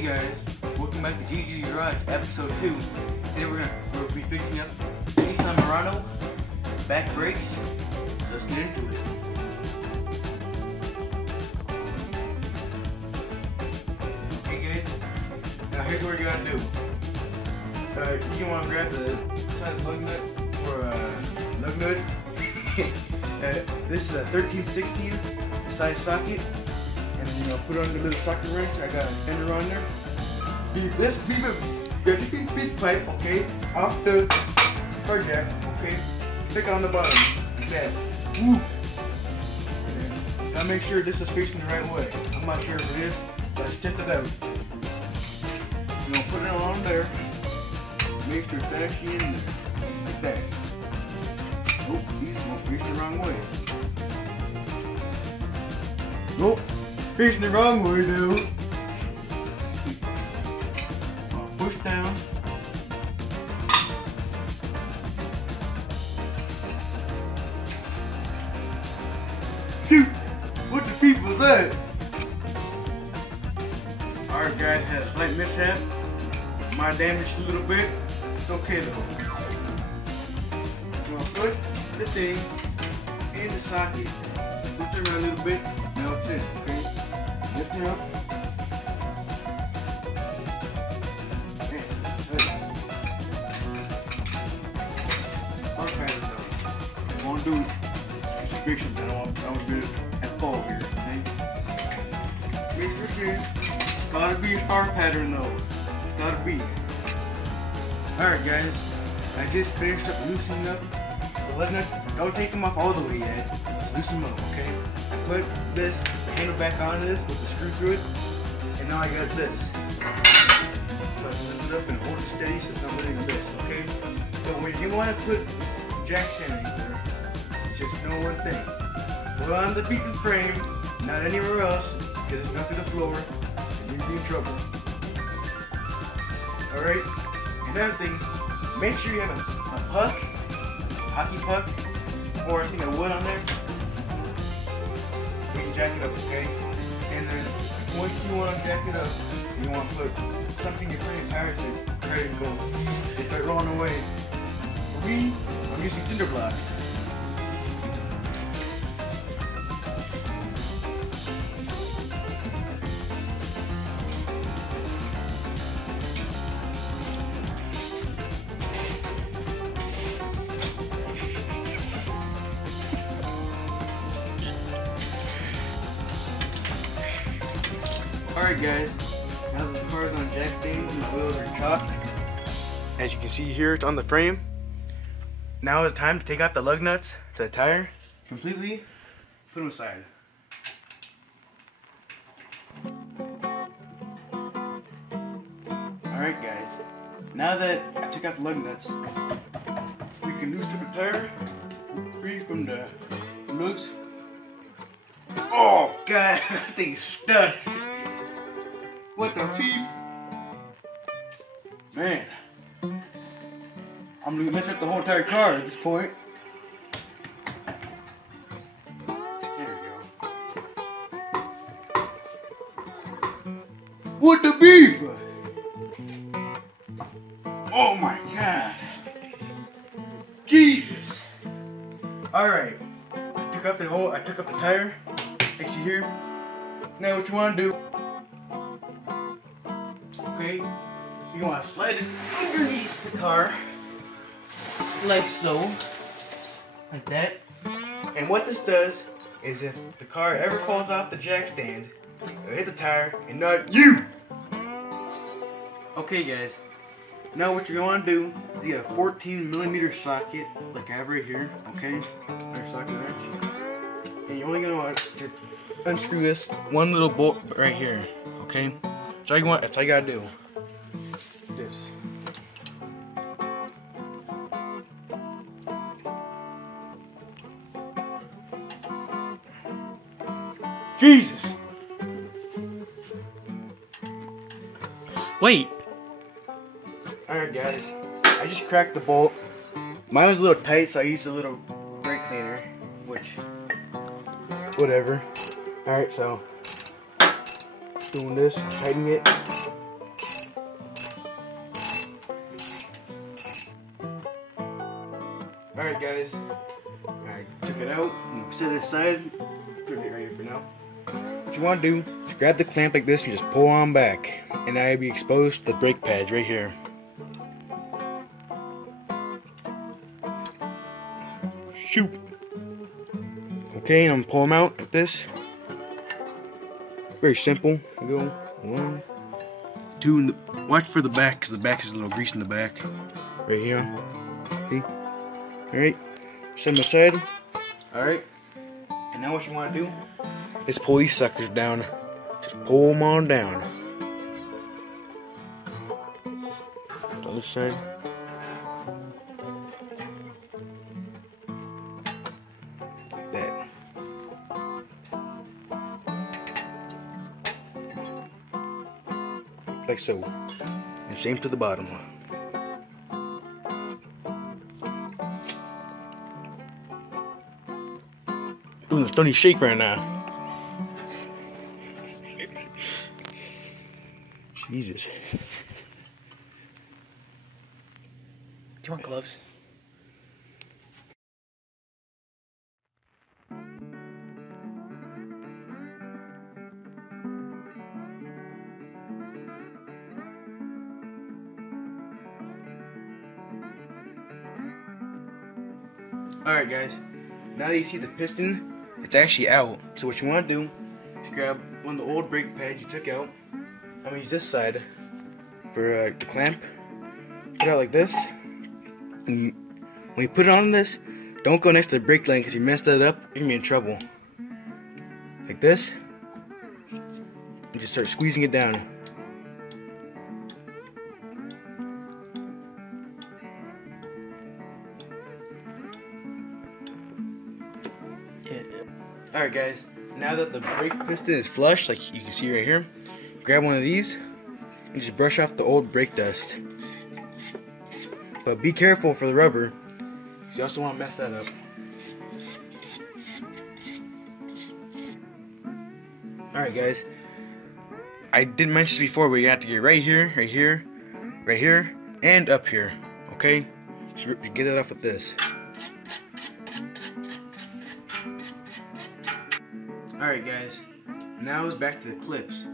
Hey guys, welcome back to GG Garage episode 2. Today we'll be fixing up Nissan Murano back brakes. Let's get into it. Okay guys, now here's what you gotta do. You want to grab the size lug nut or lug nut. This is a 13/16 size socket. And then put it on the little socket wrench. I got a fender on there. This piece of pipe, okay, off the car jack, okay, stick it on the bottom, like that. Woo. Now make sure this is facing the right way. I'm not sure if it is, but let's test it out. You're gonna put it on there. Make sure it's actually in there, like that. Oh, these won't face the wrong way. Nope. Facing the wrong way, dude. Push down. Shoot! What the people said? Our guy had a slight mishap. Might damaged a little bit. It's okay though. I'm gonna put the thing in the socket. Push it around a little bit. Now it's in. Okay. Lift it up. Okay, so I want to do restrictions. I don't want to do it at fault here. Okay? It's gotta be a star pattern though. It's gotta be. Alright guys, I just finished up loosening up the lug nuts. Don't take them off all the way yet. Loosen them up, okay? I put this handle back on this with the screw through it, and now I got this. So I lift it up and hold it steady so it's not moving like this, okay? So when you want to put jack stands there, just know one thing. Put it on the beaten frame, not anywhere else, because it's not through the floor, and you'll be in trouble. Alright? Another thing, make sure you have a puck, hockey puck, or I think a wood on there. You can jack it up, okay? And then once you want to jack it up, you want to put something you're pretty tired to ready to go. They start rolling away. For me, I'm using cinder blocks. Alright guys, now that the car is on jack stands and the wheels are chopped, as you can see here, it's on the frame. Now is the time to take out the lug nuts to the tire completely, put them aside. Alright guys, now that I took out the lug nuts, we can loosen up the tire, free from the lugs. Oh god, that thing is stuck. What the beep? Man, I'm gonna mess up the whole entire car at this point. There we go. What the beep? Oh my god. Jesus. Alright. I took up the tire. As you hear. Now what you wanna do? Okay, you want to slide it underneath the car, like so, like that. And what this does is if the car ever falls off the jack stand, it'll hit the tire and not you. Okay guys, now what you're going to do is get a 14mm socket, like I have right here, okay? Our socket wrench. And you're only going to want to unscrew this one little bolt right here, okay? That's all you gotta do. This. Jesus! Wait. Alright guys, I just cracked the bolt. Mine was a little tight, so I used a little brake cleaner, which, whatever. Alright, so doing this, tightening it. Alright guys, I took it out and set it aside. Put it right here for now. What you want to do is grab the clamp like this and just pull on back, and now you'll be exposed to the brake pads right here. Shoot. Okay, and I'm gonna pull them out like this. Very simple. You go 1, 2, and watch for the back because the back is a little grease in the back. Right here. See? Alright. Set them aside. Alright. And now what you want to do is pull these suckers down. Just pull them on down. The other side. Like that. Like so. And same to the bottom. Ooh, it's starting to shake right now. Jesus. Do you want gloves? Alright guys, now that you see the piston, it's actually out. So what you want to do is grab one of the old brake pads you took out. I'm going to use this side for the clamp. Put it out like this. And when you put it on this, don't go next to the brake line because you messed that up, you're going to be in trouble. Like this. And just start squeezing it down. Alright guys, now that the brake piston is flush, like you can see right here, grab one of these and just brush off the old brake dust. But be careful for the rubber, because you also want to mess that up. Alright guys, I didn't mention this before, but you have to get right here, right here, right here, and up here, okay? Just get it off with this. Alright guys, now it's back to the clips.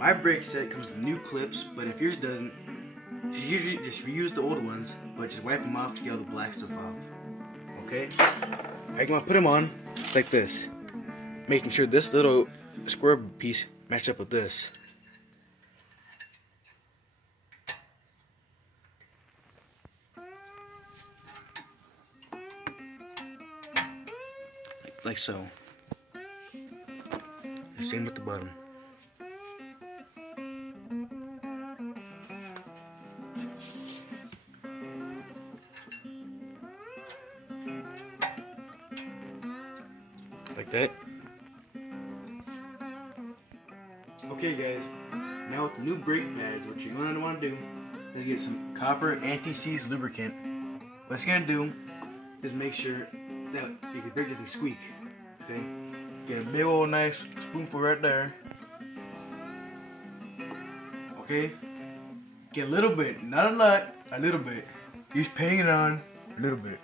My brake set comes with new clips, but if yours doesn't, usually just reuse the old ones, but just wipe them off to get all the black stuff off. Okay? I'm gonna put them on like this, making sure this little square piece matches up with this. Like so. Same with the bottom. Like that. Okay guys, now with the new brake pads, what you're going to want to do is get some copper anti-seize lubricant. What it's going to do is make sure that your brake doesn't squeak. Okay? Get a big old nice spoonful right there. Okay? Get a little bit, not a lot, a little bit. Just putting it on a little bit.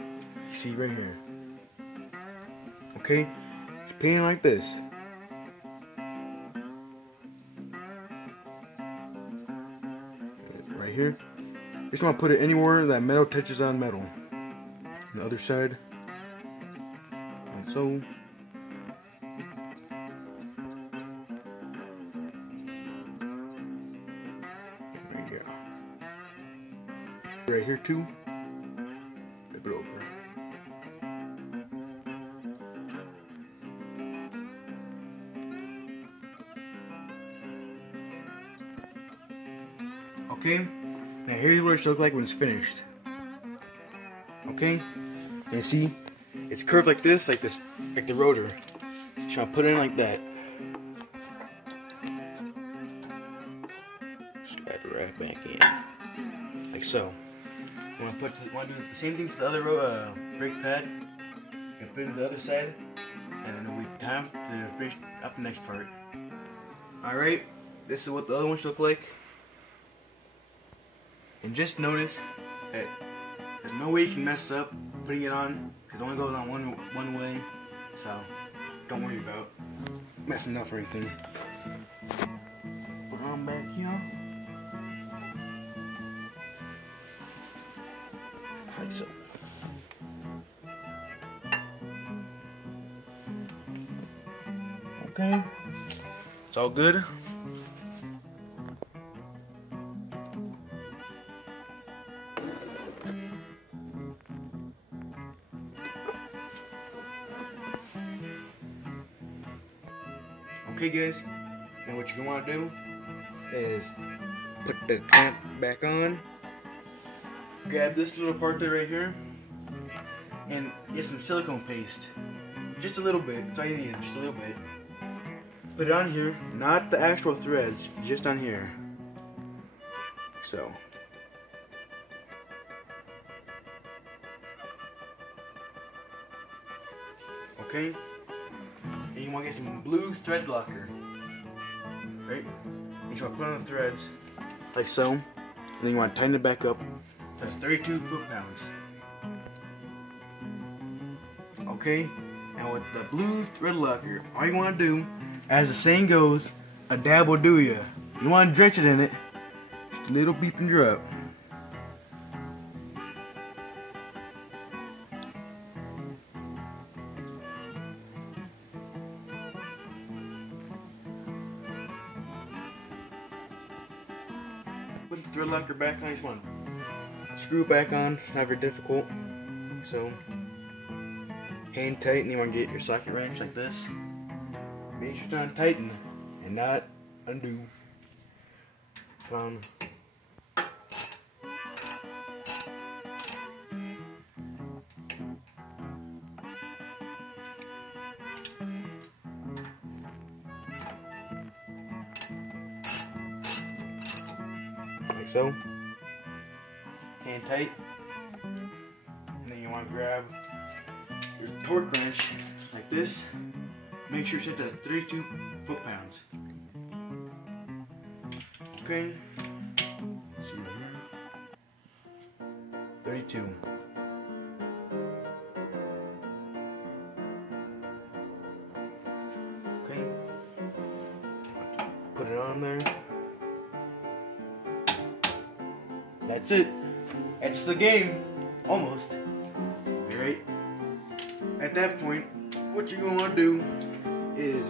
See right here. Okay? Just putting it like this. Right here. Just want to put it anywhere that metal touches on metal. On the other side. Like so. Right here too. Flip it over. Okay. Now here's what it should look like when it's finished. Okay. And see, it's curved like this, like the rotor. So I'll put it in like that. Strap it right back in, like so. Want to do the same thing to the other brake pad. And put it to the other side, and then it'll be time to finish up the next part. All right, this is what the other ones look like. And just notice that There's no way you can mess up putting it on because it only goes on one way. So don't worry about messing up or anything. Put it on back here. Like so. Okay. It's all good. Okay guys, now what you're gonna want to do is put the clamp back on, grab this little part there right here, and get some silicone paste. Just a little bit, that's all you need, just a little bit. Put it on here, not the actual threads, just on here. So. Okay. And you want to get some blue thread locker, right? And you want to put on the threads, like so. And then you want to tighten it back up to 32 foot-pounds. Okay? And with the blue thread locker, all you want to do, as the saying goes, a dab will do ya. You want to drench it in it, just a little beep and drop. Put the thread locker back on, you just want to screw it back on, it's not very difficult. So, hand tight, and you want to get your socket wrench like this. Make sure it's on tighten and not undo. Like so. Hand tight. And then you want to grab your torque wrench like this. Make sure it's set to 32 foot-pounds. Okay. Let's see right here. 32. Okay. Put it on there. That's it. That's the game. Almost. Alright. At that point, what you're going to want to do is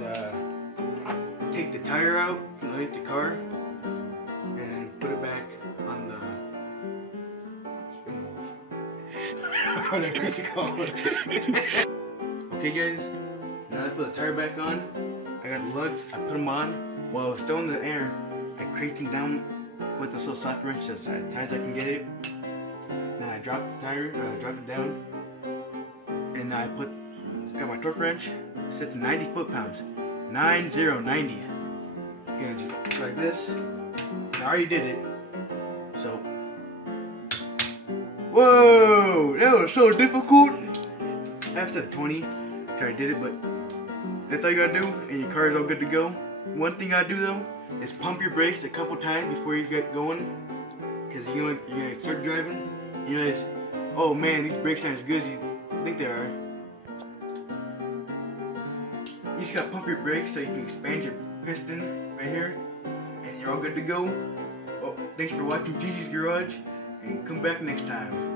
take the tire out from underneath the car and put it back on the spin wheel. Whatever it's called. Okay guys, now that I put the tire back on, I got the lugs, I put them on. While it was still in the air, I cranked them down with this little socket wrench as tight as I can get it. Then I dropped the tire, dropped it down, and I got my torque wrench set to 90 foot-pounds. 90. Okay, just like this. I already did it. So, whoa, that was so difficult. After 20, so I did it, but that's all you gotta do, and your car is all good to go. One thing I do though is pump your brakes a couple times before you get going, because you're gonna start driving. You realize, oh man, these brakes aren't as good as you think they are. You just gotta pump your brakes so you can expand your piston right here, and you're all good to go. Well, thanks for watching Gigi's Garage, and come back next time.